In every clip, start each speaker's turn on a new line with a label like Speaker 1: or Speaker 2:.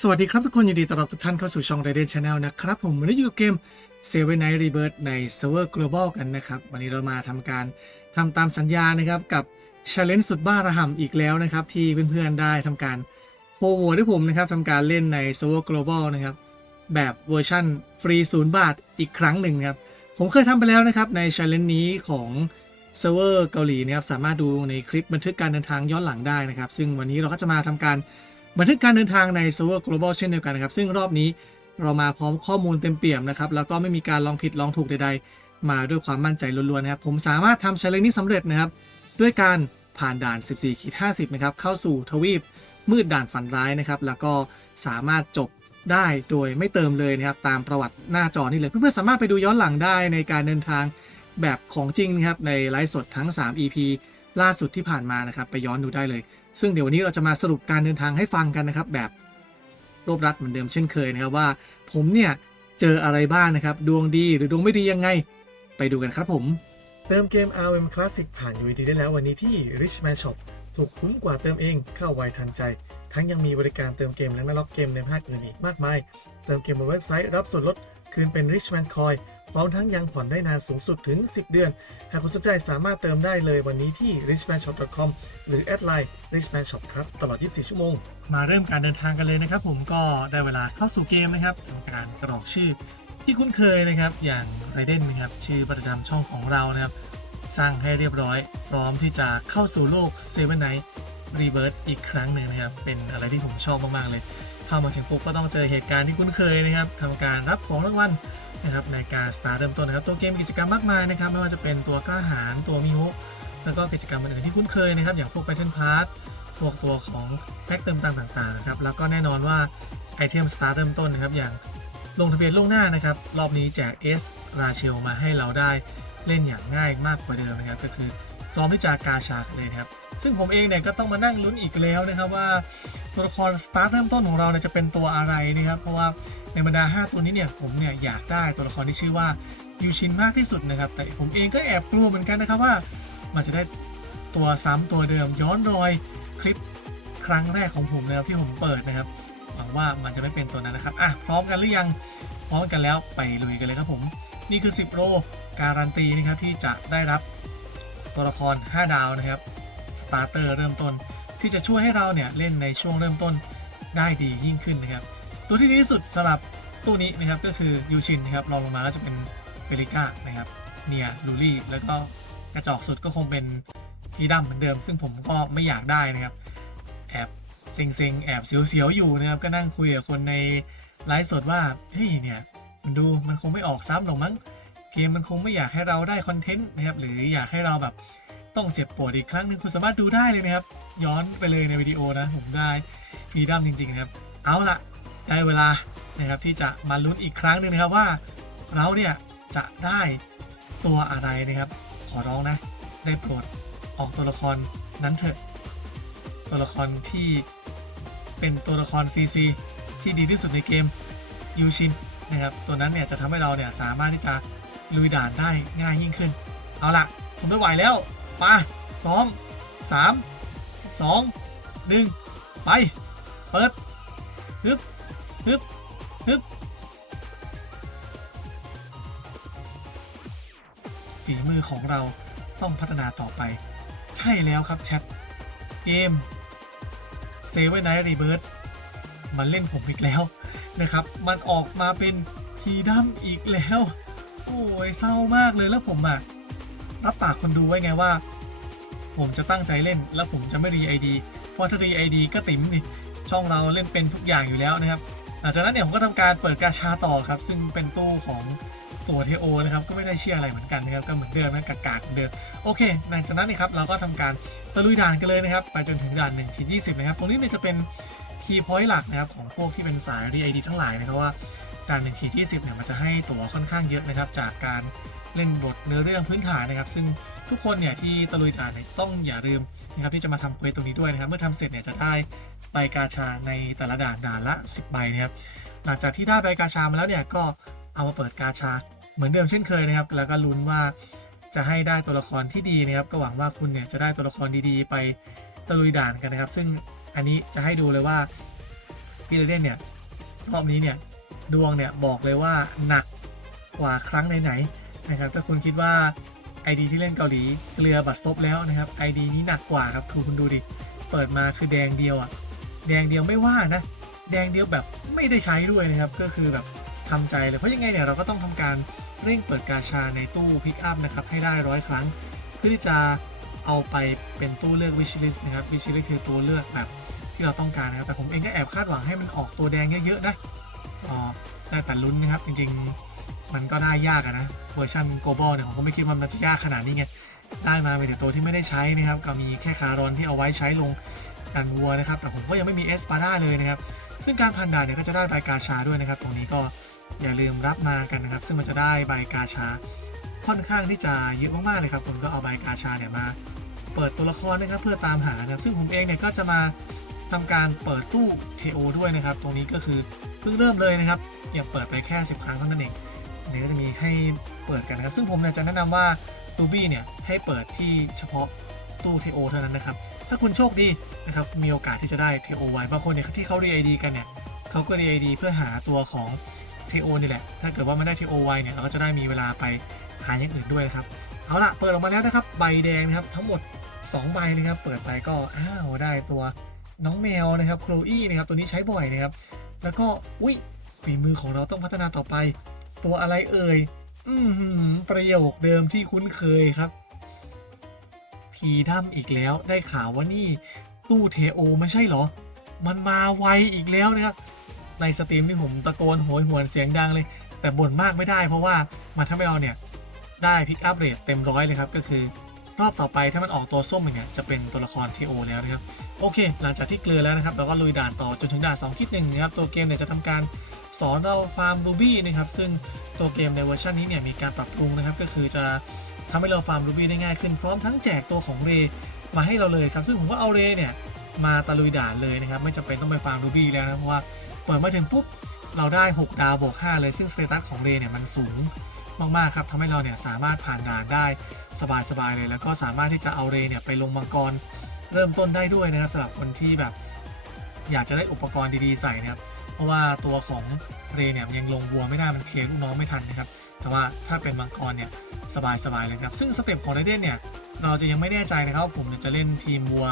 Speaker 1: สวัสดีครับทุกคน ยินดีต้อนรับทุกท่านเข้าสู่ช่อง r a d e n Channel นะครับ ผมวันนี้อยู่กับเกม Seven Night Rebirth ใน Server Global กันนะครับ วันนี้เรามาทำการทำตามสัญญานะครับ กับ Challenge สุดบ้าระห่ำอีกแล้วนะครับ ที่เพื่อนๆได้ทำการโ o โหวตให้ผมนะครับทำการเล่นใน Server Global นะครับ แบบเวอร์ชั่นฟรีศูนย์บาทอีกครั้งหนึ่งครับ ผมเคยทำไปแล้วนะครับใน Challenge นี้ของเซิร์ฟเวอร์เกาหลีนะครับสามารถดูในคลิปบันทึกการเดินทางย้อนหลังได้นะครับ ซึ่งวันนี้เราก็จะมาทำการ บันทึกการเดินทางในเซิร์ฟเวอร์ global เช่นเดียวกันนะครับ ซึ่งรอบนี้เรามาพร้อมข้อมูลเต็มเปี่ยมนะครับ แล้วก็ไม่มีการลองผิดลองถูกใด ๆ มาด้วยความมั่นใจล้วนๆนะครับ ผมสามารถทำ challenge นี้สำเร็จนะครับ ด้วยการผ่านด่าน 14ขีด50 นะครับ เข้าสู่ทวีปมืดด่านฝันร้ายนะครับ แล้วก็สามารถจบได้โดยไม่เติมเลยนะครับตามประวัติหน้าจอนี่เลย เพื่อนๆสามารถไปดูย้อนหลังได้ในการเดินทางแบบของจริงนะครับในไลฟ์สดทั้ง 3 EP ล่าสุดที่ผ่านมานะครับไปย้อนดูได้เลย ซึ่งเดี๋ยววันนี้เราจะมาสรุปการเดินทางให้ฟังกันนะครับ แบบรวบรัดเหมือนเดิมเช่นเคยนะครับว่า ผมเนี่ยเจออะไรบ้างนะครับ ดวงดีหรือดวงไม่ดียังไง ไปดูกันครับผม เติมเกม RM Classic ผ่าน UID ได้แล้ววันนี้ที่ Richman Shop ถูกคุ้มกว่าเติมเองเข้าไวทันใจ ทั้งยังมีบริการเติมเกมและไม่ล็อกเกมในภาคอื่นอีกมากมาย เติมเกมบนเว็บไซต์รับส่วนลดคืนเป็น Richman Coin พร้อมทั้งยังผ่อนได้นานสูงสุดถึง 10 เดือน หากคุณสนใจสามารถเติมได้เลยวันนี้ที่ richmanshop.com หรือแอดไลน์ richman shop ครับ ตลอด 24 ชั่วโมง มาเริ่มการเดินทางกันเลยนะครับ ผมก็ได้เวลาเข้าสู่เกมนะครับทำการกรอกชื่อที่คุ้นเคยนะครับ อย่างไรเดนนะครับ ชื่อประจำช่องของเรานะครับ สร้างให้เรียบร้อย พร้อมที่จะเข้าสู่โลก Seven Night Rebirth อีกครั้งหนึ่งนะครับ เป็นอะไรที่ผมชอบมากๆเลย เข้ามาถึงปุ๊บก็ต้องเจอเหตุการณ์ที่คุ้นเคยนะครับทำการรับของรางวัล นะครับในการสตาร์ทเริ่มต้นนะครับ ตัวเกมมีกิจกรรมมากมายนะครับ ไม่ว่าจะเป็นตัวกล้าหาญตัวมิโฮะแล้วก็กิจกรรมอื่นๆที่คุ้นเคยนะครับ อย่างพวก Battle Pass พวกตัวของแพ็กเติมต่างต่างๆนะครับแล้วก็แน่นอนว่าไอเทมสตาร์ทเริ่มต้นนะครับอย่างลงทะเบียนล่วงหน้านะครับ รอบนี้แจก S ราเชลมาให้เราได้เล่นอย่างง่ายมากกว่าเดิมนะครับ ก็คือพร้อมที่จะกาชาเลยนะครับ ซึ่งผมเองเนี่ยก็ต้องมานั่งลุ้นอีกแล้วนะครับว่าตัวละครสตาร์ทเริ่มต้นของเราเนี่ยจะเป็นตัวอะไรนะครับ เพราะว่า ในบรรดา 5 ตัวนี้เนี่ยผมเนี่ยอยากได้ตัวละครที่ชื่อว่ายูชินมากที่สุดนะครับ แต่ผมเองก็แอบกลัวเหมือนกันนะครับว่า มันจะได้ตัวซ้ำตัวเดิมย้อนรอยคลิปครั้งแรกของผมนะครับที่ผมเปิดนะครับหวังว่ามันจะไม่เป็นตัวนั้นนะครับอะพร้อมกันหรือยังพร้อมกันแล้วไปลุยกันเลยครับผม นี่คือ 10 โลการันตีนะครับที่จะได้รับตัวละคร 5 ดาวนะครับสตาร์เตอร์เริ่มต้นที่จะช่วยให้เราเนี่ยเล่นในช่วงเริ่มต้นได้ดียิ่งขึ้นนะครับ ตัวที่ดีที่สุดสำหรับตู้นี้นะครับก็คือยูชินนะครับรองลงมาก็จะเป็นเฟริก้านะครับเนียลูลี่แล้วก็กระจอกสุดก็คงเป็นพีดัมเหมือนเดิม ซึ่งผมก็ไม่อยากได้นะครับ แอบเซ็งๆ แอบเสียวๆ อยู่นะครับ ก็นั่งคุยกับคนในไลฟ์สดว่า เฮ้ยเนี่ยมันดูมันคงไม่ออกซ้ำหรอกมั้ง เกมมันคงไม่อยากให้เราได้คอนเทนต์นะครับ หรืออยากให้เราแบบต้องเจ็บปวดอีกครั้งหนึ่งคุณสามารถดูได้เลยนะครับ ย้อนไปเลยในวิดีโอนะ ผมได้ฟรีดัมจริงๆนะครับ เอาละ ได้เวลานะครับที่จะมาลุ้นอีกครั้งหนึ่งนะครับว่าเราเนี่ยจะได้ตัวอะไรนะครับ ขอร้องนะได้โปรดออกตัวละครนั้นเถอะ ตัวละครที่เป็นตัวละคร CC ที่ดีที่สุดในเกมยูชินนะครับตัวนั้นเนี่ยจะทำให้เราเนี่ยสามารถที่จะลุยด่านได้ง่ายยิ่งขึ้น เอาละผมไม่ไหวแล้วมาพร้อม 3 2 1 ไป เปิดฮึบ ฮึบฮึบฝีมือของเราต้องพัฒนาต่อไป ใช่แล้วครับแชทเกมเซเว่นไนท์รีเบิร์มันเล่นผมอีกแล้วนะครับ มันออกมาเป็นทีดัมอีกแล้ว โอ้ยเศร้ามากเลยแล้วผมอะรับปากคนดูไว้ไงว่า ผมจะตั้งใจเล่นแล้วผมจะไม่รีไอดีเพราะถ้ารีไอดีก็ติ๋มนี่ช่องเราเล่นเป็นทุกอย่างอยู่แล้วนะครับ หลังจากนั้นเนี่ยผมก็ทำการเปิดกาชาต่อครับ ซึ่งเป็นตู้ของตัวเทโอนะครับ ก็ไม่ได้เชื่ออะไรเหมือนกันนะครับ ก็เหมือนเดิมนะกากๆเดิม โอเค หลังจากนั้นนะครับเราก็ทำการตะลุยด่านกันเลยนะครับ ไปจนถึงด่าน1ที่20 นะครับ ตรงนี้เนี่ยจะเป็นคีย์พอยต์หลักนะครับของพวกที่เป็นสาย RD ทั้งหลายนะครับว่าด่าน1ที่20 เนี่ยมันจะให้ตั๋วค่อนข้างเยอะนะครับ จากการเล่นบทเนื้อเรื่องพื้นฐานนะครับ ซึ่งทุกคนเนี่ยที่ตะลุยด่านเนี่ยต้องอย่าลืม นะครับที่จะมาทำเควสตรงนี้ด้วยนะครับ เมื่อทำเสร็จเนี่ยจะได้ใบกาชาในแต่ละด่านด่านละ 10 ใบนะครับ หลังจากที่ได้ใบกาชามาแล้วเนี่ยก็เอามาเปิดกาชาเหมือนเดิมเช่นเคยนะครับ แล้วก็ลุ้นว่าจะให้ได้ตัวละครที่ดีนะครับ ก็หวังว่าคุณเนี่ยจะได้ตัวละครดีๆ ไปตะลุยด่านกันนะครับ ซึ่งอันนี้จะให้ดูเลยว่าพี่เลเดนเนี่ยรอบนี้เนี่ยดวงเนี่ยบอกเลยว่าหนักกว่าครั้งไหนๆนะครับถ้าคุณคิดว่า ID ที่เล่นเกาหลีเกลือบัตรซบแล้วนะครับ ID นี้หนักกว่าครับคือคุณดูดิ เปิดมาคือแดงเดียวอะ่ะแดงเดียวไม่ว่านะ แดงเดียวแบบไม่ได้ใช้ด้วยนะครับ ก็คือแบบทำใจเลย เพราะยังไงเนี่ยเราก็ต้องทำการเร่งเปิดกาชาในตู้พิกอัพนะครับให้ได้ร้อยครั้ง เพื่อที่จะเอาไปเป็นตู้เลือก wish list นะครับ wish list คือตัวเลือกแบบที่เราต้องการนะครับ แต่ผมเองก็แอบคาดหวังให้มันออกตัวแดงเยอะๆนะอ๋อได้แต่ลุ้นนะครับจริงๆ มันก็ได้ยากอะนะเวอร์ชัน global เนี่ยผมก็ไม่คิดว่ามันจะยากขนาดนี้ไงได้มาเป็นแต่ตัวที่ไม่ได้ใช้นะครับก็มีแค่คารอนที่เอาไว้ใช้ลงกันวัวนะครับแต่ผมก็ยังไม่มีเอสปาด้าเลยนะครับซึ่งการพันด่านเนี่ยก็จะได้ใบกาชาด้วยนะครับ ตรงนี้ก็อย่าลืมรับมากันนะครับ ซึ่งมันจะได้ใบกาชาค่อนข้างที่จะเยอะมากๆเลยครับผมก็เอาใบกาชาเนี่ยมาเปิดตัวละครนะครับเพื่อตามหานะครับ ซึ่งผมเองเนี่ยก็จะมาทำการเปิดตู้เทโอด้วยนะครับ ตรงนี้ก็คือเพิ่งเริ่มเลยนะครับยังเปิดไปแค่ 10 ครั้งเท่านั้นเอง นนี้ก็จะมีให้เปิดกันนะครับ ซึ่งผมเนี่ยจะแนะนำว่าตูบี้เนี่ยให้เปิดที่เฉพาะตู้เทโอเท่านั้นนะครับ ถ้าคุณโชคดีนะครับมีโอกาสที่จะได้เทโอไว้บางคนเนี่ยที่เขารียดีกันเนี่ยเขาก็รียดีเพื่อหาตัวของเทโอนี่แหละ ถ้าเกิดว่าไม่ได้เทโอไว้เนี่ยเราก็จะได้มีเวลาไปหาอย่างอื่นด้วยนะครับ เอาละเปิดออกมาแล้วนะครับ ใบแดงนะครับ ทั้งหมด 2 ใบนะครับ เปิดไปก็อ้าวได้ตัวน้องแมวนะครับโคลอี้นะครับตัวนี้ใช้บ่อยนะครับ แล้วก็อุ้ยฝีมือของเราต้องพัฒนาต่อไป ตัวอะไรเอ่ย อืมประโยคเดิมที่คุ้นเคยครับพีดัมอีกแล้วได้ข่าวว่านี่ตู้เทโอไม่ใช่เหรอ มันมาไวอีกแล้วนะครับ ในสตรีมนี่ผมตะโกนโหยหวนเสียงดังเลย แต่บ่นมากไม่ได้เพราะว่ามันทำให้เราเนี่ย ได้พิกอัพเรทเต็มร้อยเลยครับ ก็คือ รอบต่อไปถ้ามันออกตัวส้มเนี่ยจะเป็นตัวละครเทโอแล้วนะครับ โอเค หลังจากที่เกลือแล้วนะครับ เราก็ลุยด่านต่อจนถึงด่าน2คิดหนึ่งนะครับ ตัวเกมเนี่ยจะทำการสอนเราฟาร์มรูบี้นะครับ ซึ่งตัวเกมในเวอร์ชันนี้เนี่ยมีการปรับปรุงนะครับ ก็คือจะทำให้เราฟาร์มรูบี้ได้ง่ายขึ้น พร้อมทั้งแจกตัวของเรมาให้เราเลยครับ ซึ่งผมก็เอาเรเนี่ยมาตะลุยด่านเลยนะครับ ไม่จำเป็นต้องไปฟาร์มรูบี้แล้วนะ เพราะว่าเปิดมาถึงปุ๊บ เราได้ 6 ดาวบวก 5 เลย ซึ่งสเตตัสของเรเนี่ยมันสูงมากๆครับทำให้เราเนี่ยสามารถผ่านด่านได้สบายๆเลย แล้วก็สามารถที่จะเอาเรเนี่ยไปลงมังกร เริ่มต้นได้ด้วยนะครับสำหรับคนที่แบบอยากจะได้อุปกรณ์ดีๆใส่นะครับ เพราะว่าตัวของเรเนี่ยยังลงวัวไม่ได้มันเคลียร์ลูกน้องไม่ทันนะครับ แต่ว่าถ้าเป็นมังกรเนี่ยสบายๆเลยครับ ซึ่งสเต็ปของไรเดนเนี่ยเราจะยังไม่แน่ใจนะครับว่าผมจะเล่นทีมวัว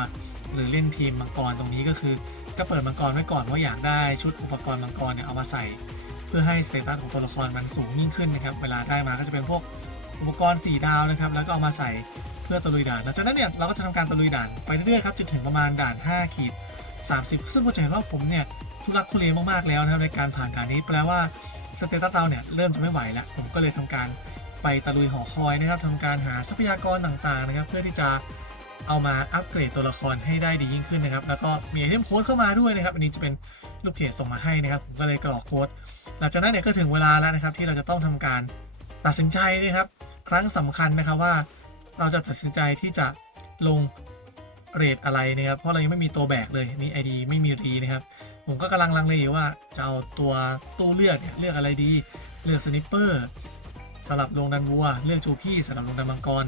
Speaker 1: หรือเล่นทีมมังกรตรงนี้ก็คือก็เปิดมังกรไว้ก่อนว่าอยากได้ชุดอุปกรณ์มังกรเนี่ยเอามาใส่ เพื่อให้สเตตัสของตัวละครมันสูงยิ่งขึ้นนะครับ เวลาได้มาก็จะเป็นพวกอุปกรณ์ 4 ดาวนะครับ แล้วก็เอามาใส่ เพื่อตะลุยด่านหลังจากนั้นเนี่ยเราก็จะทำการตะลุยด่านไปเรื่อยๆครับจนถึงประมาณด่าน5ขีด30 ซึ่งคุณจะเห็นว่าผมเนี่ยทุรักทุเลมากๆแล้วนะครับในการผ่านด่านนี้แปลว่าสเตตัสเราเนี่ยเริ่มจะไม่ไหวแล้วผมก็เลยทำการไปตะลุยหอคอยนะครับทำการหาทรัพยากรต่างๆนะครับ เพื่อที่จะเอามาอัปเกรดตัวละครให้ได้ดียิ่งขึ้นนะครับ แล้วก็มีไอเทมโค้ดเข้ามาด้วยนะครับ อันนี้จะเป็นลูกเพจส่งมาให้นะครับ ผมก็เลยกรอกโค้ด หลังจากนั้นเนี่ยก็ถึงเวลาแล้วนะครับที่เราจะต้องทำการตัดสินใจนะครับ ครั้งสำคัญนะครับว่า เราจะตัดสินใจที่จะลงเรทอะไรนะครับ เพราะเรายังไม่มีตัวแบกเลยนี่ ID ไม่มีรีนะครับ ผมก็กำลังลังเลอยู่ว่าจะเอาตัวตู้เลือกเนี่ยเลือกอะไรดี เลือกสนิปเปอร์สำหรับลงดันวัว เลือกจูพี่สำหรับลงดันมังกร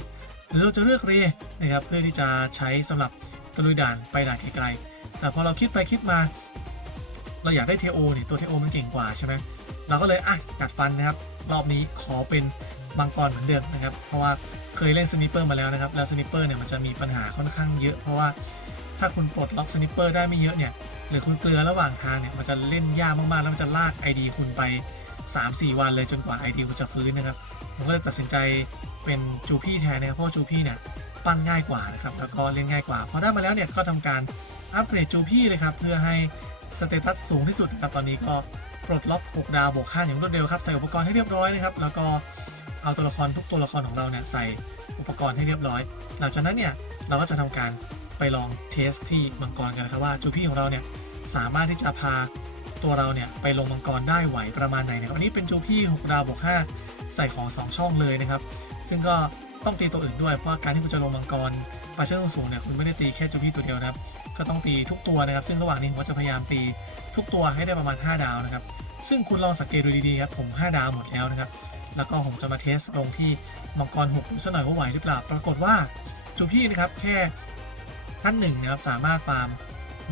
Speaker 1: หรือเราจะเลือกเรนะครับเพื่อที่จะใช้สำหรับตะลุยด่านไปด่านไกลๆแต่พอเราคิดไปคิดมา เราอยากได้เทโอนี่ตัวเทโอมันเก่งกว่าใช่ไหมเราก็เลยอะกัดฟันนะครับรอบนี้ขอเป็นมังกรเหมือนเดิมนะครับ เพราะว่า เคยเล่นสนิปเปอร์มาแล้วนะครับ แล้วสนิปเปอร์เนี่ยมันจะมีปัญหาค่อนข้างเยอะ เพราะว่าถ้าคุณปลดล็อกสนิปเปอร์ได้ไม่เยอะเนี่ยหรือคุณเกลือระหว่างทางเนี่ยมันจะเล่นยากมากๆ แล้วมันจะลาก ID คุณไป 3-4 วันเลยจนกว่า ID คุณจะฟื้นนะครับ ผมก็เลยตัดสินใจเป็นจูพี่แทนนะครับเพราะจูพี่เนี่ยปั้นง่ายกว่านะครับแล้วก็เล่นง่ายกว่าพอได้มาแล้วเนี่ยก็ทำการอัปเกรดจูพี่เลยครับเพื่อให้สเตตัสสูงที่สุดนะครับตอนนี้ก็ปลดล็อก 6 ดาวบวก5อย่างรวดเร็วครับใส่อุปกรณ์ให้เรียบร้อยนะครับแล้วก็ เอาตัวละครทุกตัวละครของเราเนี่ยใส่อุปกรณ์ให้เรียบร้อย หลังจากนั้นเนี่ยเราก็จะทำการไปลองเทสที่มังกรกันนะครับว่าจูพี่ของเราเนี่ยสามารถที่จะพาตัวเราเนี่ยไปลงมังกรได้ไหวประมาณไหนนะครับอันนี้เป็นจูพี่6ดาวบวก5ใส่ของ 2 ช่องเลยนะครับ ซึ่งก็ต้องตีตัวอื่นด้วยเพราะการที่คุณจะลงมังกรปาเชอร์สูงเนี่ยคุณไม่ได้ตีแค่จูพี่ตัวเดียวนะครับ ก็ต้องตีทุกตัวนะครับ ซึ่งระหว่างนี้ผมจะพยายามตีทุกตัวให้ได้ประมาณ 5 ดาวนะครับ ซึ่งคุณลองสังเกตดูดีๆครับผม 5 ดาวหมดแล้วนะครับ แล้วก็ผมจะมาเทสลงที่มังกร6ดูสักหน่อยว่าไหวหรือเปล่า ปรากฏว่าจูพี่นะครับแค่ท่านหนึ่งนะครับสามารถฟาร์ม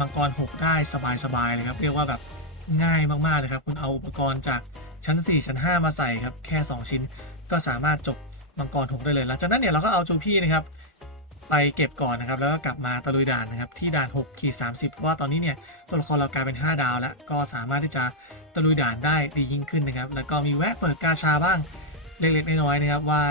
Speaker 1: มังกร6ได้สบายๆเลยครับ เรียกว่าแบบง่ายมากๆนะครับ คุณเอาอุปกรณ์จากชั้น 4 ชั้น 5 มาใส่ครับแค่ 2 ชิ้นก็สามารถจบมังกรหกได้เลยหลังจากนั้นเนี่ยเราก็เอาจูพี่นะครับไปเก็บก่อนนะครับ แล้วก็กลับมาตะลุยด่านนะครับที่ด่าน6ขีด30 เพราะว่าตอนนี้เนี่ยตัวละครเรากลายเป็น 5 ดาวแล้ว ก็สามารถที่จะ ตะลุยด่านได้ดียิ่งขึ้นนะครับ แล้วก็มีแวะเปิดกาชาบ้างเล็กๆน้อยๆนะครับว่า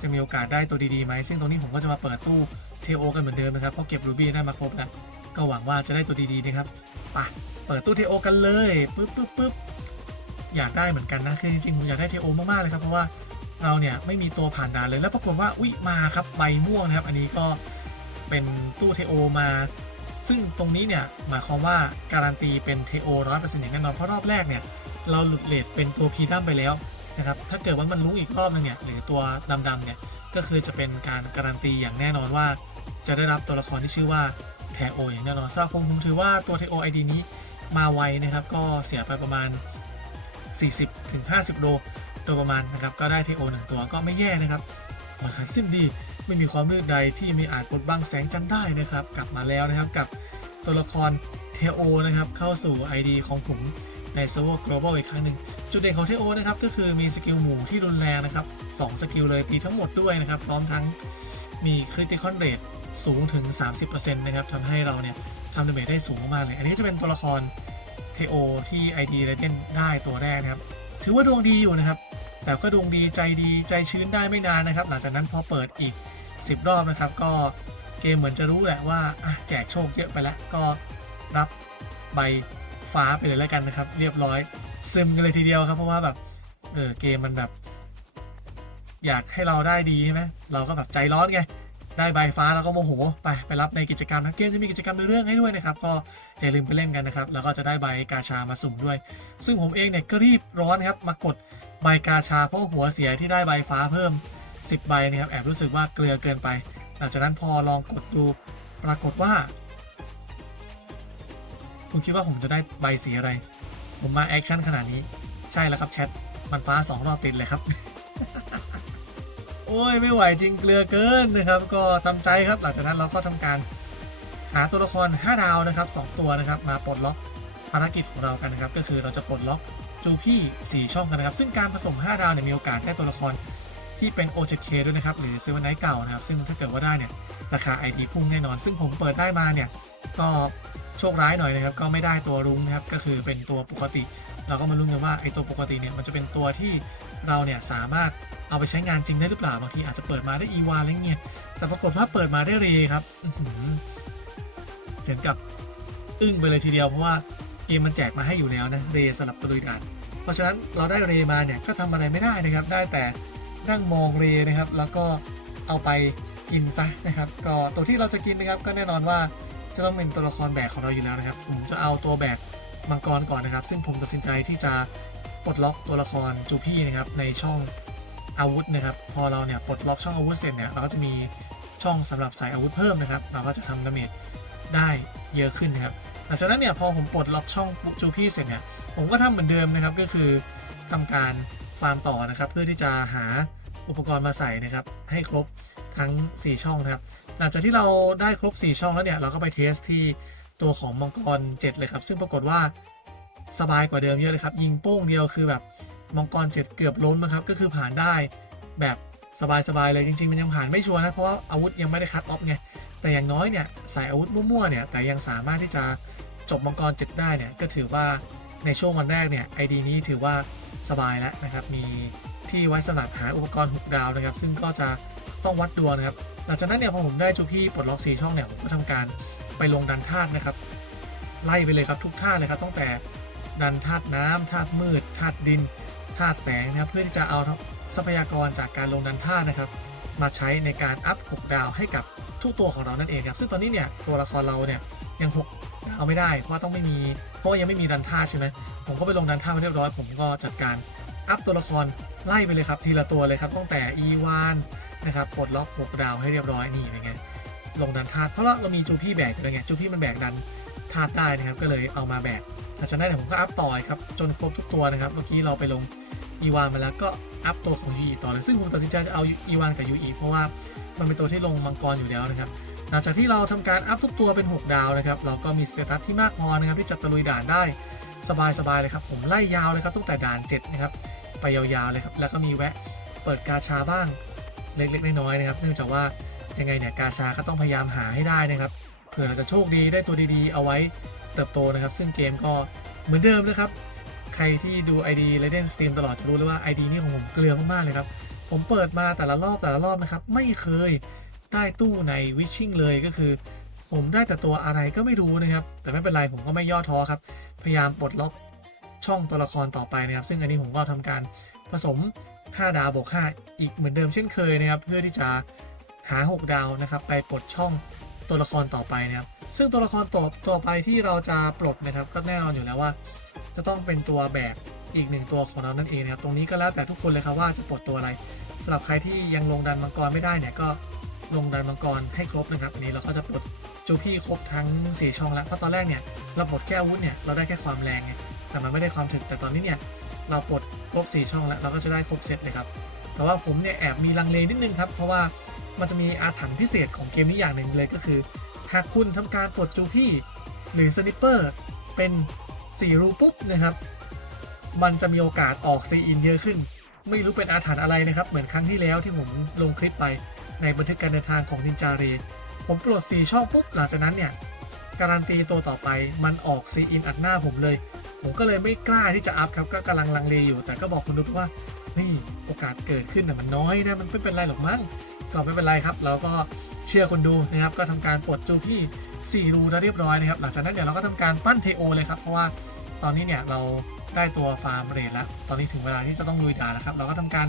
Speaker 1: จะมีโอกาสได้ตัวดีๆไหมซึ่งตรงนี้ผมก็จะมาเปิดตู้เทโอกันเหมือนเดิมนะครับเพราะเก็บรูบี้ได้มาครบแล้วก็หวังว่าจะได้ตัวดีๆนะครับไปเปิดตู้เทโอกันเลยปึ๊บปึ๊บปึ๊บอยากได้เหมือนกันนะคือจริงๆผมอยากได้เทโอมากๆเลยครับเพราะว่าเราเนี่ยไม่มีตัวผ่านด่านเลยแล้วปรากฏว่าอุ้ยมาครับใบม่วงนะครับ อันนี้ก็เป็นตู้เทโอมา ซึ่งตรงนี้เนี่ยหมายความว่าการันตีเป็นเทโอร้อยเปอร์เซ็นต์อย่างแน่นอนเพราะรอบแรกเนี่ยเราหลุดเลทเป็นตัวพีดัมไปแล้วนะครับถ้าเกิดว่ามันลุ้งอีกรอบนึงเนี่ยหรือตัวดำๆเนี่ยก็คือจะเป็นการการันตีอย่างแน่นอนว่า จะได้รับตัวละครที่ชื่อว่าเทโออย่างแน่นอนสำหรับผมผมถือว่าตัวเทโอไอดีนี้มาไวนะครับก็เสียไปประมาณ 40ถึง50 โลโดยประมาณนะครับก็ได้เทโอหนึ่งตัวก็ไม่แย่นะครับหมายสิ้นดี ไม่มีความมืดใดที่ไมีอาจกดบังแสงจันได้นะครับ กลับมาแล้วนะครับกับตัวละครเทโอนะครับเข้าสู่ ID ของผมในเซิร์ฟเวอร์ global อีกครั้งหนึ่งจุดเด่นของเทโอนะครับก็คือมีสกิลหมู่ที่รุนแรงนะครับ2สกิลเลยตีทั้งหมดด้วยนะครับ พร้อมทั้งมีคริติคอนเรทสูงถึง 30%นะครับทำให้เราเนี่ยทำดาเมจได้สูงมากเลย อันนี้จะเป็นตัวละครเทโอที่ ID เ e เ e นได้ตัวแรกนะครับ ถือว่าดวงดีอยู่นะครับ แต่ก็ดวงดีใจดีใจชื้นได้ไม่นานนะครับ หลังจากนั้นพอเปิดอีก 10 รอบนะครับ ก็เกมเหมือนจะรู้แหละว่าแจกโชคเยอะไปแล้ว ก็รับใบฟ้าไปเลยแล้วกันนะครับ เรียบร้อยซึมกันเลยทีเดียวครับ เพราะว่าแบบเออเกมมันแบบ อยากให้เราได้ดีใช่ไหมเราก็แบบใจร้อนไงได้ใบฟ้าแล้วก็โมโหไปไปรับในกิจกรรมนะเกมจะมีกิจกรรมในเรื่องให้ด้วยนะครับ ก็อย่าลืมไปเล่นกันนะครับ แล้วก็จะได้ใบกาชามาสุ่มด้วย ซึ่งผมเองเนี่ยก็รีบร้อนครับมากดใบกาชาเพราะหัวเสียที่ได้ใบฟ้าเพิ่ม 10 ใบนะครับแอบรู้สึกว่าเกลือเกินไป หลังจากนั้นพอลองกดดูปรากฏว่า คุณคิดว่าผมจะได้ใบสีอะไร ผมมาแอคชั่นขนาดนี้ใช่แล้วครับแชทมันฟ้าสองรอบติดเลยครับ โอ้ยไม่ไหวจริงเกลือเกินนะครับ ก็ทำใจครับหลังจากนั้นเราก็ทำการหาตัวละคร 5 ดาวนะครับ 2 ตัวนะครับ มาปลดล็อกภารกิจของเรากันนะครับ ก็คือเราจะปลดล็อกจูพี่ 4 ช่องกันนะครับ ซึ่งการผสม 5 ดาวเนี่ยมีโอกาสได้ตัวละคร ที่เป็น O7K ด้วยนะครับ หรือเซเว่นไนท์เก่านะครับ ซึ่งถ้าเกิดว่าได้เนี่ย ราคา ID พุ่งแน่นอน ซึ่งผมเปิดได้มาเนี่ย ก็โชคร้ายหน่อยนะครับ ก็ไม่ได้ตัวรุ้งนะครับ ก็คือเป็นตัวปกติ เราก็มาลุ้นกันว่าไอตัวปกติเนี่ย มันจะเป็นตัวที่เราเนี่ยสามารถเอาไปใช้งานจริงได้หรือเปล่า บางทีอาจจะเปิดมาได้อีวาอะไรเงี้ย แต่ปรากฏว่าเปิดมาได้เรครับอื้อหือเสียงกับอึ้งไปเลยทีเดียวเพราะว่าเกมมันแจกมาให้อยู่แล้วนะเรสลับตะลุยด่านเพราะฉะนั้นเราได้เรมาเนี่ยก็ทำอะไรไม่ได้นะครับ ได้แต่ นั่งมองเรนะครับ แล้วก็เอาไปกินซะนะครับ ก็ตัวที่เราจะกินนะครับ ก็แน่นอนว่าจะต้องเป็นตัวละครแบกของเราอยู่แล้วนะครับ ผมจะเอาตัวแบกมังกรก่อนนะครับ ซึ่งผมตัดสินใจที่จะปลดล็อกตัวละครจูพี่นะครับในช่องอาวุธนะครับ พอเราเนี่ยปลดล็อกช่องอาวุธเสร็จเนี่ยเราก็จะมีช่องสำหรับใส่อาวุธเพิ่มนะครับ เราก็จะทำดาเมจได้เยอะขึ้นนะครับหลังจากนั้นเนี่ยพอผมปลดล็อกช่องจูพี่เสร็จเนี่ยผมก็ทำเหมือนเดิมนะครับก็คือทำการฟาร์มต่อนะครับ เพื่อที่จะหา อุปกรณ์มาใส่นะครับ ให้ครบทั้ง 4 ช่องนะครับ หลังจากที่เราได้ครบ 4 ช่องแล้วเนี่ย เราก็ไปเทสที่ตัวของมังกร 7 เลยครับ ซึ่งปรากฏว่าสบายกว่าเดิมเยอะเลยครับ ยิงโป้งเดียวคือแบบมังกร 7 เกือบล้นนะครับ ก็คือผ่านได้แบบสบายๆเลยจริงๆ มันยังผ่านไม่ชัวร์นะ เพราะว่าอาวุธยังไม่ได้คัดออฟไง แต่อย่างน้อยเนี่ยใส่อาวุธมั่วๆเนี่ย แต่ยังสามารถที่จะจบมังกร 7 ได้เนี่ย ก็ถือว่าในช่วงวันแรกเนี่ยไอดีนี้ถือว่าสบายแล้วนะครับ มี ที่ไว้สำหรับหาอุปกรณ์ 6 ดาวนะครับ ซึ่งก็จะต้องวัดดวงนะครับ หลังจากนั้นเนี่ยพอผมได้จูพี่ปลดล็อก4ช่องเนี่ยผมก็ทำการไปลงดันธาตุนะครับ ไล่ไปเลยครับทุกธาตุเลยครับตั้งแต่ดันธาตุน้ำธาตุมืดธาตุดินธาตุแสงนะครับเพื่อที่จะเอาทรัพยากรจากการลงดันธาตุนะครับ มาใช้ในการอัพ 6 ดาวให้กับทุกตัวของเรานั่นเองครับซึ่งตอนนี้เนี่ยตัวละครเราเนี่ยยัง6ดาวไม่ได้ เพราะว่าต้องไม่มีเพราะยังไม่มีดันธาตุใช่ไหมผมก็ไปลงดันธาตุมาเรียบร้อย ผมก็จัดการ อัพตัวละครไล่ไปเลยครับทีละตัวเลยครับตั้งแต่อีวานนะครับปลดล็อก6ดาวให้เรียบร้อยนี่เป็นไงลงดันธาตุเพราะว่าเรามีจูพี่แบกอยู่แล้วไงจูพี่มันแบกดันธาตุได้นะครับก็เลยเอามาแบกหลังจากนั้นผมก็อัพต่อครับจนครบทุกตัวนะครับเมื่อกี้เราไปลงอีวานมาแล้วก็อัพตัวของยูอีต่อเลยซึ่งผมตัดสินใจจะเอาอีวานกับยูอีเพราะว่ามันเป็นตัวที่ลงมังกรอยู่แล้วนะครับหลังจากที่เราทำการอัพทุกตัวเป็น 6 ดาวนะครับเราก็มีสเตตัสที่มากพอนะครับที่จะตะลุยด่านได้สบายๆเลยครับผมไล่ยาวเลยครับตั้งแต่ด่าน7นะครับ ไปยาวๆเลยครับ แล้วก็มีแวะเปิดกาชาบ้างเล็กๆน้อยๆนะครับ เนื่องจากว่ายังไงเนี่ยกาชาก็ต้องพยายามหาให้ได้นะครับ เผื่อเราจะโชคดีได้ตัวดีๆ เอาไว้เติบโตนะครับ ซึ่งเกมก็เหมือนเดิมนะครับ ใครที่ดู ID r a d e n Stream ตลอดจะรู้เลยว่า ID นี่ของผมเกลือมากๆเลยครับ ผมเปิดมาแต่ละรอบแต่ละรอบนะครับ ไม่เคยได้ตู้ใน Wishing เลยก็คือ ผมได้แต่ตัวอะไรก็ไม่รู้นะครับ แต่ไม่เป็นไรผมก็ไม่ย่อท้อครับ พยายามปลดล็อก ช่องตัวละครต่อไปนะครับ ซึ่งอันนี้ผมก็ทำการผสม 5 ดาวบวก5อีกเหมือนเดิมเช่นเคยนะครับ เพื่อที่จะหา 6 ดาวนะครับ ไปปลดช่องตัวละครต่อไปนะครับ ซึ่งตัวละครต่อต่อไปที่เราจะปลดนะครับ ก็แน่นอนอยู่แล้วว่า จะต้องเป็นตัวแบกอีกหนึ่งตัวของเรานั่นเองนะครับ ตรงนี้ก็แล้วแต่ทุกคนเลยครับว่าจะปลดตัวอะไรสำหรับใครที่ยังลงดันมังกรไม่ได้เนี่ยก็ลงดันมังกรให้ครบนะครับอันนี้เราก็จะปลดจูพี่ครบทั้ง 4 ช่องแล้วเพราะตอนแรกเนี่ยเราปลดแค่อาวุธเนี่ยเราได้แค่ความแรงไง แต่มันไม่ได้ความถึกแต่ตอนนี้เนี่ยเราปลดครบ 4 ช่องแล้วเราก็จะได้ครบเซตเลยครับ แต่ว่าผมเนี่ยแอบมีลังเลนิดนึงครับ เพราะว่ามันจะมีอาถรรพ์พิเศษของเกมนี้อย่างหนึ่งเลยก็คือ หากคุณทำการปลดจูพี่หรือสนิปเปอร์เป็น4รูปุ๊บนะครับ มันจะมีโอกาสออกซีอินเยอะขึ้น ไม่รู้เป็นอาถรรพ์อะไรนะครับ เหมือนครั้งที่แล้วที่ผมลงคลิปไปในบันทึกการเดินทางของนินจาเรผมปลด4ช่องปุ๊บหลังจากนั้นเนี่ยการันตีตัวต่อไปมันออกซีอินอัดหน้าผมเลย ผมก็เลยไม่กล้าที่จะอัพครับก็กำลังลังเลอยู่ แต่ก็บอกคุณนุ๊กว่านี่โอกาสเกิดขึ้นน่ะมันน้อยนะมันไม่เป็นไรหรอกมั้งก็ไม่เป็นไรครับ เราก็เชื่อคนดูนะครับ ก็ทำการปลดจูพี่4รูแล้วเรียบร้อยนะครับหลังจากนั้นเดี๋ยวเราก็ทำการปั้นเทโอเลยครับเพราะว่าตอนนี้เนี่ยเราได้ตัวฟาร์มเรทแล้ว ตอนนี้ถึงเวลาที่จะต้องลุยด่านแล้วครับ เราก็ทำการ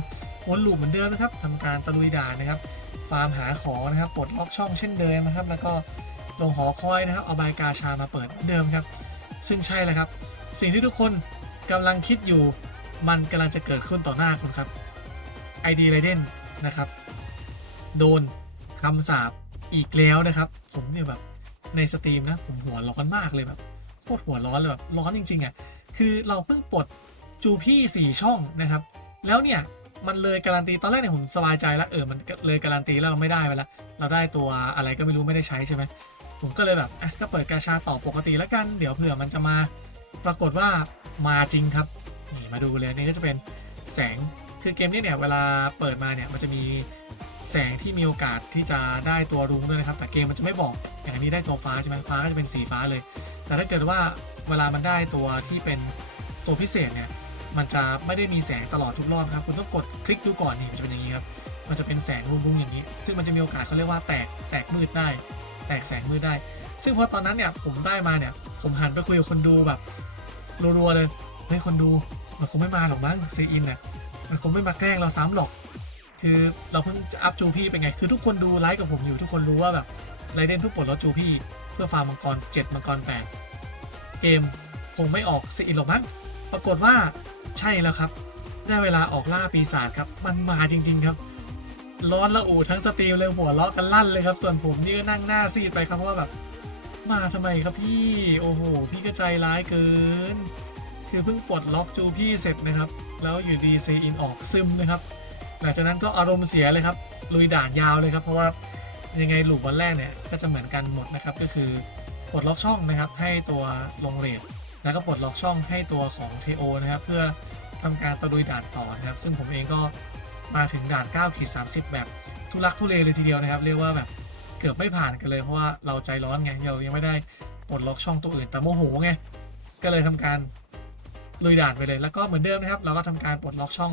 Speaker 1: วนลูปเหมือนเดิมนะครับทำการตะลุยด่านนะครับ ฟาร์มหาของนะครับปลดล็อกช่องเช่นเดิมนะครับ แล้วก็ลงหอคอยนะครับ เอาใบกาชามาเปิดเหมือนเดิมครับ ซึ่งใช่แล้วครับ สิ่งที่ทุกคนกำลังคิดอยู่ มันกำลังจะเกิดขึ้นต่อหน้าคุณครับ ID r a d e n นนะครับ โดนคำสาปอีกแล้วนะครับ ผมเนี่ยแบบในสตรีมนะ ผมหัวร้อนมากเลยแบบโคตรหัวร้อนเลยแบบร้อนจริงๆอะคือเราเพิ่งปลดจูพี่สี่ช่องนะครับ แล้วเนี่ยมันเลยการันตีตอนแรกเนี่ยผมสบายใจแล้วเออมันเลยการันตีแล้วเราไม่ได้ไปล้วเราได้ตัวอะไรก็ไม่รู้ไม่ได้ใช้ใช่ไหมผมก็เลยแบบอะก็เปิดกาชาต่อปกติแล้วกัน เดี๋ยวเผื่อมันจะมา ปรากฏว่ามาจริงครับนี่มาดูเลยนี่ก็จะเป็นแสงคือเกมนี้เนี่ยเวลาเปิดมาเนี่ยมันจะมีแสงที่มีโอกาสที่จะได้ตัวรุ้งด้วยนะครับ แต่เกมมันจะไม่บอกอย่างนนี้ได้ตัวฟ้าใช่ไหมฟ้าก็จะเป็นสีฟ้าเลย แต่ถ้าเกิดว่าเวลามันได้ตัวที่เป็นตัวพิเศษเนี่ยมันจะไม่ได้มีแสงตลอดทุกรอบครับคุณต้องกดคลิกดูก่อนนี่มันจะเป็นอย่างนี้ครับมันจะเป็นแสงรุ้งๆอย่างนี้ ซึ่งมันจะมีโอกาสเขาเรียกว่าแตกแตกมืดได้ แตกแสงมืดได้ ซึ่งพอตอนนั้นเนี่ยผมได้มาเนี่ย ผมหันไปคุยกับคนดูแบบรัวๆเลยเฮ้ยคนดูมันคงไม่มาหรอกมั้งเซอินเนี่ยมันคงไม่มาแกล้งเราซ้ำหรอก คือเราเพิ่งจะอัพจูพี่เป็นไง คือทุกคนดูไลฟ์กับผมอยู่ทุกคนรู้ว่าแบบไรเดนทุกปลดล็อกจูพี่เพื่อฟาร์มมังกร7มังกร8เกมคงไม่ออกเซอินหรอกมั้งปรากฏว่าใช่แล้วครับได้เวลาออกล่าปีศาจครับ มันมาจริง ๆครับ ร้อนละอูทั้งสตรีมเลยหัวเราะกันลั่นเลยครับ ส่วนผมนี่ก็นั่งหน้าซีดไปครับเพราะว่าแบบ มาทำไมครับพี่ โอ้โห พี่ก็ใจร้ายเกิน คือเพิ่งปลดล็อกจูพี่เสร็จนะครับ แล้วอยู่ดีเซอินออกซึมนะครับ หลังจากนั้นก็อารมณ์เสียเลยครับ ลุยด่านยาวเลยครับ เพราะว่ายังไงหลุมวันแรกเนี่ยก็จะเหมือนกันหมดนะครับ ก็คือปลดล็อกช่องนะครับ ให้ตัวลงเรทแล้วก็ปลดล็อกช่องให้ตัวของเทโอนะครับ เพื่อทำการตะลุยด่านต่อนะครับ ซึ่งผมเองก็มาถึงด่าน9ขีด30 แบบทุลักทุเลเลยทีเดียวนะครับ เรียกว่าแบบ เกือบไม่ผ่านกันเลยเพราะว่าเราใจร้อนไงเรายังไม่ได้ปลดล็อกช่องตัวอื่นแต่โมโหไงก็เลยทำการลุยด่านไปเลยแล้วก็เหมือนเดิมนะครับ เราก็ทำการปลดล็อกช่อง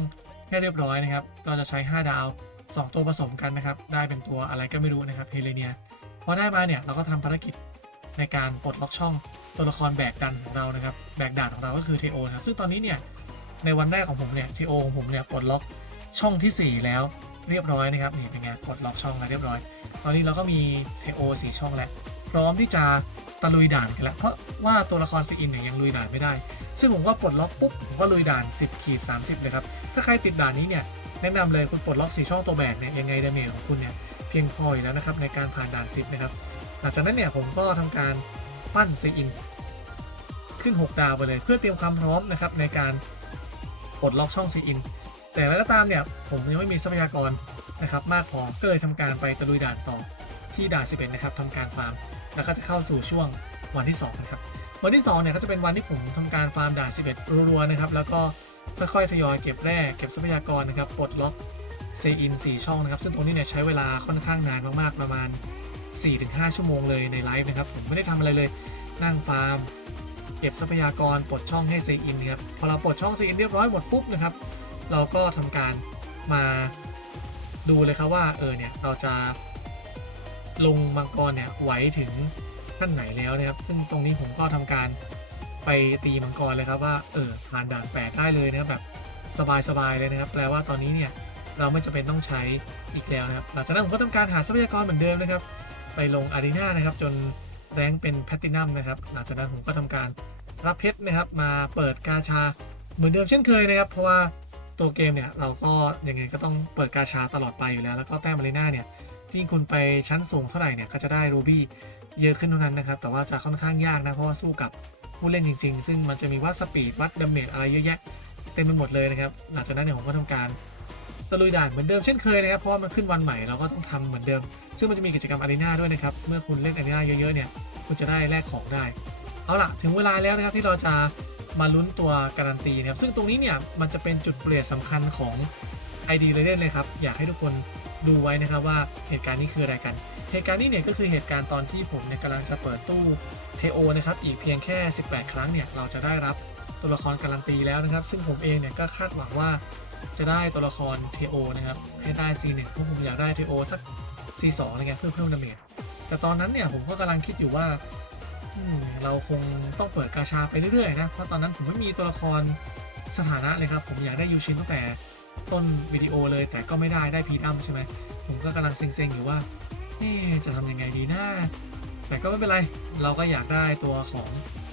Speaker 1: ให้เรียบร้อยนะครับ ก็จะใช้ 5 ดาว 2 ตัวผสมกันนะครับ ได้เป็นตัวอะไรก็ไม่รู้นะครับเฮเลเนียพอได้มาเนี่ยเราก็ทำภารกิจในการปลดล็อกช่องตัวละครแบกดันของเรานะครับแบกด่านของเราก็คือเทโอนะครับซึ่งตอนนี้เนี่ยในวันแรกของผมเนี่ยเทโอของผมเนี่ยปลดล็อกช่องทีสี่4 แล้ว เรียบร้อยนะครับนี่เป็นไงปลดล็อกช่องแล้วเรียบร้อย ตอนนี้เราก็มีเทโอสี่ช่องแล้ว พร้อมที่จะตะลุยด่านกันแล้ว เพราะว่าตัวละครซีอินเนี่ยยังลุยด่านไม่ได้ ซึ่งผมว่าปลดล็อกปุ๊บผมก็ลุยด่าน 10ขีด30เลยครับถ้าใครติดด่านนี้เนี่ยแนะนำเลยคุณปลดล็อกสี่ช่องตัวแบกเนี่ยยังไงดาเมจของคุณเนี่ยเพียงพออยู่แล้วนะครับในการผ่านด่าน10นะครับหลังจากนั้นเนี่ยผมก็ทำการปั้นซีอินขึ้น 6 ดาวไปเลย เพื่อเตรียมความพร้อมนะครับในการปลดล็อกช่องซีอิน แต่แล้วก็ตามเนี่ยผมยังไม่มีทรัพยากรนะครับมากพอก็เลยทำการไปตะลุยด่านต่อที่ด่าน11นะครับทำการฟาร์ม แล้วก็จะเข้าสู่ช่วงวันที่2นะครับวันที่2เนี่ยก็จะเป็นวันที่ผมทำการฟาร์มด่าน11 รัวๆนะครับแล้วก็ค่อยๆทยอยเก็บแร่เก็บทรัพยากรนะครับปลดล็อกเซอิน 4 ช่องนะครับ ซึ่งตรงนี้เนี่ยใช้เวลาค่อนข้างนานมากๆประมาณ 4-5 ชั่วโมงเลยในไลฟ์นะครับผมไม่ได้ทำอะไรเลยนั่งฟาร์ม เก็บทรัพยากรปลดช่องให้เซอินนะครับพอเราปลดช่องเซอินเรียบร้อยหมดปุ๊บนะครับ เราก็ทำการมาดูเลยครับว่าเออเนี่ยเราจะลงมังกรเนี่ยไหวถึงขั้นไหนแล้วนะครับ ซึ่งตรงนี้ผมก็ทำการไปตีมังกรเลยครับว่าเออผ่านด่านแปดได้เลยนะครับแบบสบายๆเลยนะครับ แปลว่าตอนนี้เนี่ยเราไม่จำเป็นต้องใช้อีกแล้วนะครับหลังจากนั้นผมก็ทำการหาทรัพยากรเหมือนเดิมนะครับ ไปลงอารีนานะครับ จนแรงเป็นแพตตินัมนะครับ หลังจากนั้นผมก็ทำการรับเพชรนะครับ มาเปิดกาชาเหมือนเดิมเช่นเคยนะครับ เพราะว่า ตัวเกมเนี่ยเราก็ยังไงก็ต้องเปิดกาชาตลอดไปอยู่แล้ว แล้วก็แต้มอารีนาเนี่ยที่คุณไปชั้นสูงเท่าไหร่เนี่ยก็จะได้รูบี้เยอะขึ้นเท่านั้นนะครับ แต่ว่าจะค่อนข้างยากนะ เพราะว่าสู้กับผู้เล่นจริง ๆ ซึ่งมันจะมีวัดสปีดวัดดาเมจอะไรเยอะแยะเต็มไปหมดเลยนะครับ หลังจากนั้นเนี่ยผมก็ทำการตะลุยด่านเหมือนเดิมเช่นเคยนะครับ เพราะว่ามันขึ้นวันใหม่เราก็ต้องทำเหมือนเดิม ซึ่งมันจะมีกิจกรรมอารีนาด้วยนะครับ เมื่อคุณเล่นอารีนาเยอะๆเนี่ย คุณจะได้แลกของได้ เอาล่ะ ถึงเวลาแล้วนะครับที่เราจะ มาลุ้นตัวการันตีนะครับซึ่งตรงนี้เนี่ยมันจะเป็นจุดเปลี่ยนสำคัญของ ID เลยเล่นเลยครับอยากให้ทุกคนดูไว้นะครับว่าเหตุการณ์นี้คืออะไรกัน เหตุการณ์นี้เนี่ยก็คือเหตุการณ์ตอนที่ผมเนี่ยกำลังจะเปิดตู้เทโอนะครับอีกเพียงแค่ 18 ครั้งเนี่ยเราจะได้รับตัวละครการันตีแล้วนะครับ ซึ่งผมเองเนี่ยก็คาดหวังว่าจะได้ตัวละครเทโอนะครับให้ได้ C1 เพราะผมอยากได้เทโอสัก C2 อะไรเงี้ยเพื่อเพิ่มดาเมจแต่ตอนนั้นเนี่ยผมก็กำลังคิดอยู่ว่า เราคงต้องเปิดกาชาไปเรื่อยๆนะเพราะตอนนั้นผมไม่มีตัวละครสถานะเลยครับ ผมอยากได้ยูชินตั้งแต่ต้นวิดีโอเลย แต่ก็ไม่ได้ได้พีดัมใช่ไหมผมก็กำลังเซ็งๆอยู่ว่าเอ๊จะทำยังไงดีนะแต่ก็ไม่เป็นไร เราก็อยากได้ตัวของ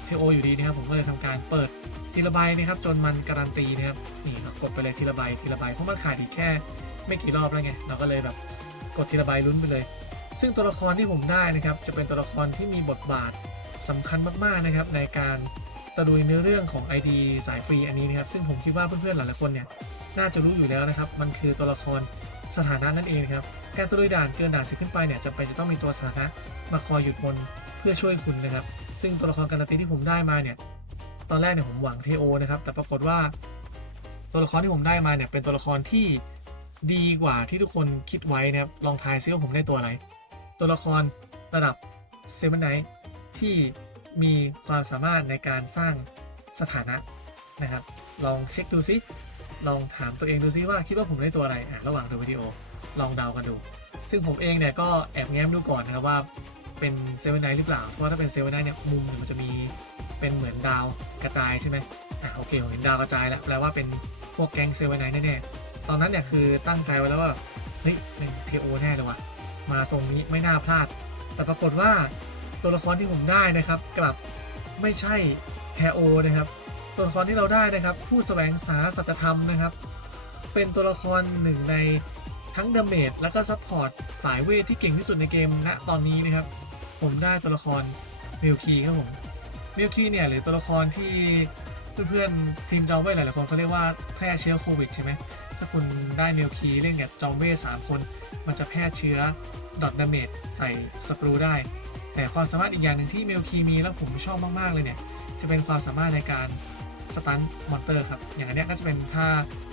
Speaker 1: เทโออยู่ดีนะครับ ผมก็เลยทำการเปิดทีละใบนะครับ จนมันการันตีนะครับนี่ครับกดไปเลยทีละใบทีละใบเพราะมันขาดอีกแค่ไม่กี่รอบแล้วไงเราก็เลยแบบกดทีละใบลุ้นไปเลย ซึ่งตัวละครที่ผมได้นะครับ จะเป็นตัวละครที่มีบทบาท สำคัญมากๆนะครับในการตะลุยเนื้อเรื่องของ ID สายฟรีอันนี้นะครับซึ่งผมคิดว่าเพื่อนๆหลายๆคนเนี่ยน่าจะรู้อยู่แล้วนะครับ มันคือตัวละครสถานะนั่นเองนะครับการตะลุยด่านเกินด่านสิขึ้นไปเนี่ยจำเป็นจะต้องมีตัวสถานะมาคอยหยุดบนเพื่อช่วยคุณนะครับ ซึ่งตัวละครการันตีที่ผมได้มาเนี่ยตอนแรกเนี่ยผมหวังเทโอนะครับแต่ปรากฏว่า ตัวละครที่ผมได้มาเนี่ยเป็นตัวละครที่ดีกว่าที่ทุกคนคิดไว้นะครับลองทายซิว่าผมได้ตัวอะไร ตัวละครระดับเซเว่นไนท์ ที่มีความสามารถในการสร้างสถานะนะครับ ลองเช็คดูซิลองถามตัวเองดูซิว่าคิดว่าผมได้ตัวอะไรอะระหว่างดูวิดีโอลองเดากันดู ซึ่งผมเองเนี่ยก็แอบแง้มดูก่อนนะครับว่าเป็นเซเว่นไนท์หรือเปล่า เพราะถ้าเป็นเซเว่นไนท์เนี่ยมุมมันจะมีเป็นเหมือนดาวกระจายใช่ไหมอะโอเคผมเห็นดาวกระจายแล้วแปลว่าเป็นพวกแก๊งเซเว่นไนท์แน่ๆตอนนั้นเนี่ยคือตั้งใจไว้แล้วว่าแบบเฮ้ยเป็นเทโอแน่เลยว่ะมาทรงนี้ไม่น่าพลาด แต่ปรากฏว่า ตัวละครที่ผมได้นะครับ กลับไม่ใช่แทโอนะครับ ตัวละครที่เราได้นะครับ ผู้แสวงสาสัจธรรมนะครับ เป็นตัวละครหนึ่งในทั้งดาเมจแล้วก็ซัพพอร์ตสายเวทที่เก่งที่สุดในเกมณตอนนี้นะครับ ผมได้ตัวละครมิลคีครับผมมิลคีเนี่ยหรือตัวละครที่เพื่อนๆทีมจอมเวทหลายๆคนเขาเรียกว่าแพร่เชื้อโควิดใช่ไหมถ้าคุณได้มิลคีเล่นกับจอมเวทสามคน มันจะแพร่เชื้อดอทดาเมจใส่ศัตรูได้ แต่ความสามารถอีกอย่างหนึ่งที่เมลคีมีแล้วผมชอบมากๆเลยเนี่ย จะเป็นความสามารถในการสตันมอนเตอร์ครับ อย่างอันเนี้ยก็จะเป็นท่า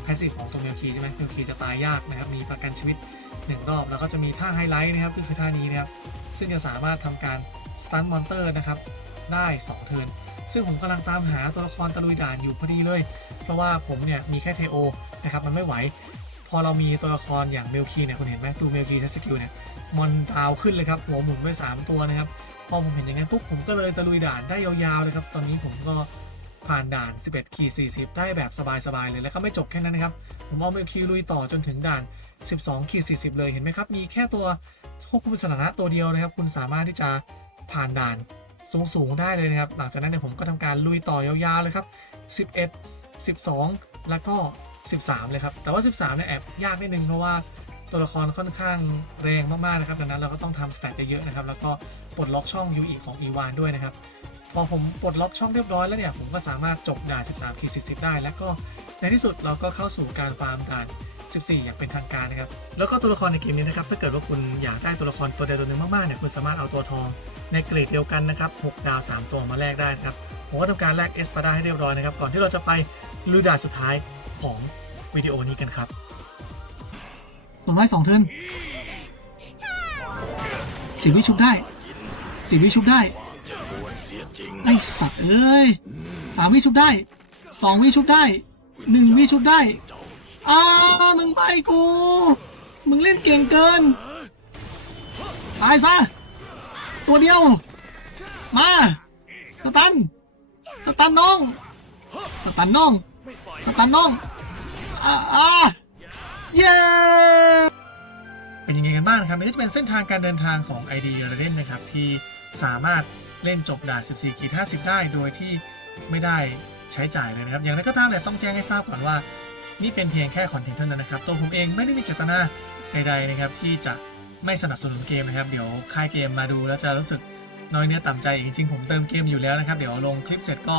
Speaker 1: พาสซีฟของตัวเมลคีใช่ไหมเมลคีจะตายยากนะครับ มีประกันชีวิต 1 รอบ แล้วก็จะมีท่าไฮไลท์นะครับก็คือท่านี้นะครับ ซึ่งจะสามารถทำการสตันมอนเตอร์นะครับ ได้2เทิร์น ซึ่งผมกำลังตามหาตัวละครตะลุยด่านอยู่พอดีเลย เพราะว่าผมเนี่ยมีแค่เทโอนะครับ มันไม่ไหว พอเรามีตัวละครอย่างเมลคีเนี่ยคุณเห็นไหมดูเมลคีทัสกิลเนี่ยมอนดาวขึ้นเลยครับหัวหมุนไปสามตัวนะครับ พอผมเห็นอย่างนั้นปุ๊บผมก็เลยตะลุยด่านได้ยาวๆเลยครับ ตอนนี้ผมก็ผ่านด่าน 11ขีด40 ได้แบบสบายๆเลย แล้วก็ไม่จบแค่นั้นนะครับ ผมเอาเมลคิวลุยต่อจนถึงด่าน 12ขีด40 เลยเห็นไหมครับ มีแค่ตัวควบคุมสถานะตัวเดียวนะครับ คุณสามารถที่จะผ่านด่านสูงๆได้เลยนะครับ หลังจากนั้นเนี่ยผมก็ทำการลุยต่อยาวๆเลยครับ 11 12 แล้วก็ 13 เลยครับ แต่ว่า 13เนี่ยแอบยากนิดนึงเพราะว่าตัวละครค่อนข้างแรงมากๆนะครับดังนั้นเราก็ต้องทำสแตทเยอะๆนะครับ แล้วก็ปลดล็อกช่องยูอีของอีวานด้วยนะครับ พอผมปลดล็อกช่องเรียบร้อยแล้วเนี่ย ผมก็สามารถจบด่าน 13ขีด40 ได้ แล้วก็ในที่สุดเราก็เข้าสู่การฟาร์มด่าน 14 อย่างเป็นทางการนะครับ แล้วก็ตัวละครในเกมนี้นะครับ ถ้าเกิดว่าคุณอยากได้ตัวละครตัวใดตัวหนึ่งมากๆเนี่ย คุณสามารถเอาตัวทองในเกรดเดียวกันนะครับ 6 ดาว 3 ตัวมาแลกได้นะครับ ผมก็ทำการแลกเอสปาดาให้เรียบร้อยนะครับ ก่อนที่เราจะไปลุยด่านสุดท้าย ของวิดีโอนี้กันครับตัวน้อยสองเทินสีวิชุบได้สีวิชุบได้ไอสัตว์เอ้ยสามวิชุบได้สองวิชุบได้หนึ่งวิชุบได้อ้ามึงไปกู มึงเล่นเก่งเกินตายซะตัวเดียว มา สตัน สตันน้อง สตันน้อง สตันน้องอ่าอ่าเย้ เป็นยังไงกันบ้างนะครับนี่จะเป็นเส้นทางการเดินทางของ ID เรเดนนะครับที่สามารถเล่นจบด่าน 14กี50 ได้โดยที่ไม่ได้ใช้จ่ายเลยนะครับ อย่างไรก็ตามเนี่ยต้องแจ้งให้ทราบก่อนว่า นี่เป็นเพียงแค่คอนเทนต์เท่านั้นนะครับ ตัวผมเองไม่ได้มีเจตนาใดๆนะครับที่จะไม่สนับสนุนเกมนะครับ เดี๋ยวค่ายเกมมาดูแล้วจะรู้สึกน้อยเนื้อต่ำใจอีกจริงๆผมเติมเกมอยู่แล้วนะครับ เดี๋ยวลงคลิปเสร็จก็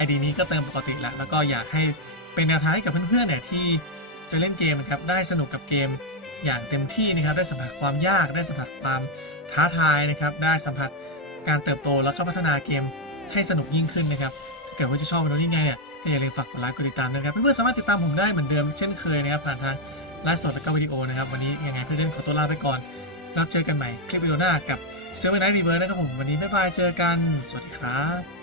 Speaker 1: ID นี้ก็เติมปกติแล้วแล้วก็อยากให้เป็นแนวทางให้กับเพื่อนๆเนี่ยที่จะเล่นเกมนะครับได้สนุกกับเกมอย่างเต็มที่นะครับได้สัมผัสความยากได้สัมผัสความท้าทายนะครับได้สัมผัสการเติบโตแล้วก็พัฒนาเกมให้สนุกยิ่งขึ้นนะครับถ้าเกิดว่าจะชอบวิดีโอนี้ไงเนี่ยก็อย่าลืมฝากกดไลค์กดติดตามด้วยนะครับเพื่อนๆสามารถติดตามผมได้เหมือนเดิมเช่นเคยนะครับผ่านทางไลฟ์สดและก็วิดีโอนะครับวันนี้ยังไงเพื่อนๆขอตัวลาไปก่อนแล้วเจอกันใหม่คลิปวิดีโอหน้ากับเซเว่นไนท์รีเบิร์นะครับผมวันนี้บ๊ายบายเจอกัน สวัสดีครับ